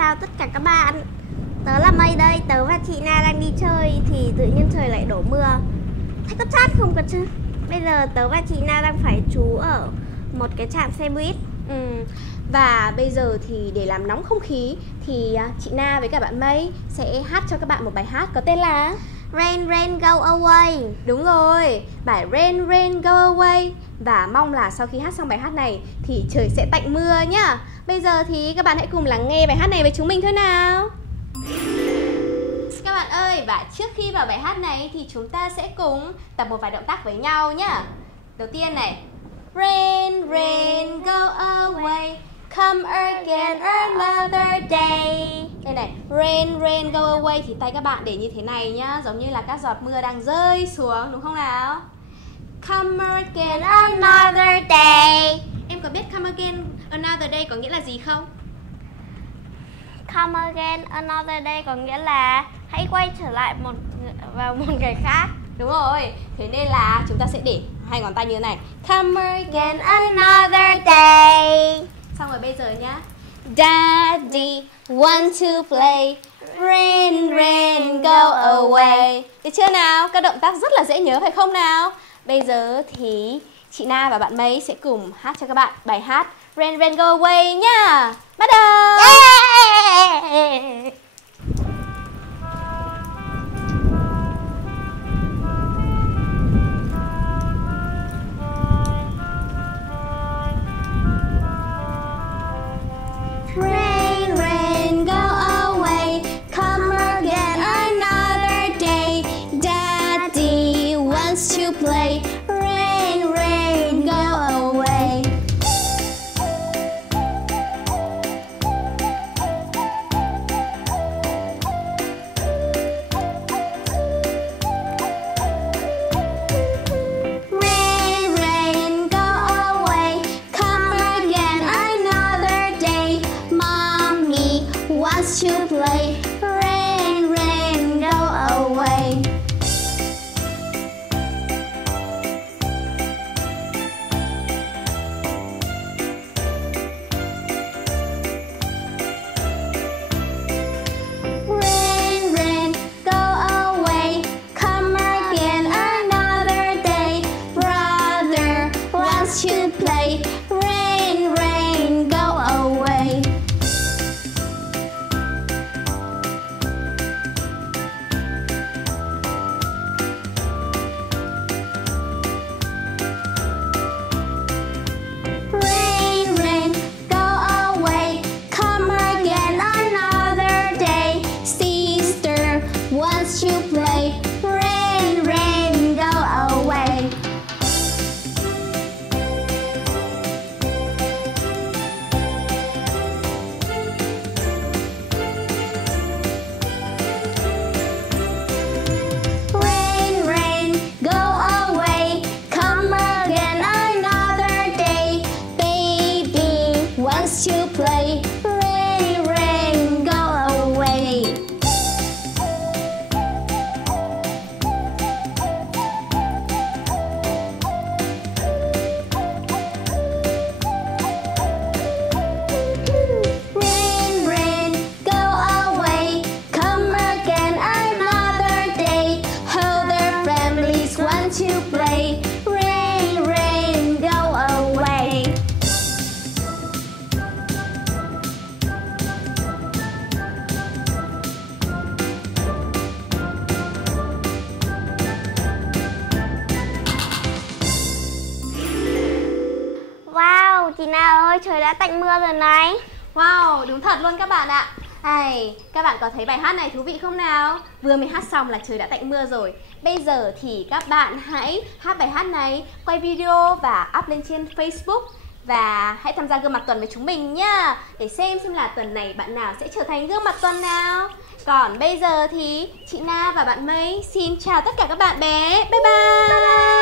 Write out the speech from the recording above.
chào tất cả các bạn. Tớ là Mây đây, tớ và chị Na đang đi chơi thì tự nhiên trời lại đổ mưa. Thấy có chát không cơ chứ? Bây giờ tớ và chị Na đang phải trú ở một cái trạm xe buýt. Và bây giờ thì để làm nóng không khí thì chị Na với cả bạn Mây sẽ hát cho các bạn một bài hát có tên là Rain Rain Go Away. Đúng rồi, bài Rain Rain Go Away. Và mong là sau khi hát xong bài hát này thì trời sẽ tạnh mưa nhá. Bây giờ thì các bạn hãy cùng lắng nghe bài hát này với chúng mình thôi nào. Các bạn ơi, và trước khi vào bài hát này thì chúng ta sẽ cùng tập một vài động tác với nhau nhá. Đầu tiên này, Rain Rain Go Away, come again another day. Đây này, Rain Rain Go Away thì tay các bạn để như thế này nhá, giống như là các giọt mưa đang rơi xuống, đúng không nào? Come again another day. Em có biết come again another day có nghĩa là gì không? Come again another day có nghĩa là hãy quay trở lại vào một ngày khác. Đúng rồi, thế nên là chúng ta sẽ để hai ngón tay như thế này. Come again another day. Xong rồi bây giờ nhá. Daddy want to play, rain rain go away. Được chưa nào? Các động tác rất là dễ nhớ phải không nào? Bây giờ thì chị Na và bạn Mây sẽ cùng hát cho các bạn bài hát Rain Rain Go Away nhá. Bắt đầu. Yeah! Rain, rain, go away, come again another day. Daddy wants to play, rain, rain, go away. Rain, rain, go away, come again another day. Mommy wants to play, rain, rain, go away. Rain, rain, go away, come again another day. Brother wants to play, rain, rain, go away. Rain, rain, go away, come again another day. Sister wants to play, rain, rain, go away. Rain, rain, go away, come again another day. Baby wants to play, rain, rain, go away. Rain, rain, go away, come again another day. Other families want to play, rain, rain, go away. Wow, chị Na ơi, trời đã tạnh mưa rồi này. Wow, đúng thật luôn các bạn ạ. Các bạn có thấy bài hát này thú vị không nào? Vừa mới hát xong là trời đã tạnh mưa rồi. Bây giờ thì các bạn hãy hát bài hát này, quay video và up lên trên Facebook. Và hãy tham gia gương mặt tuần với chúng mình nhá, để xem là tuần này bạn nào sẽ trở thành gương mặt tuần nào. Còn bây giờ thì chị Na và bạn Mây xin chào tất cả các bạn bé. Bye bye.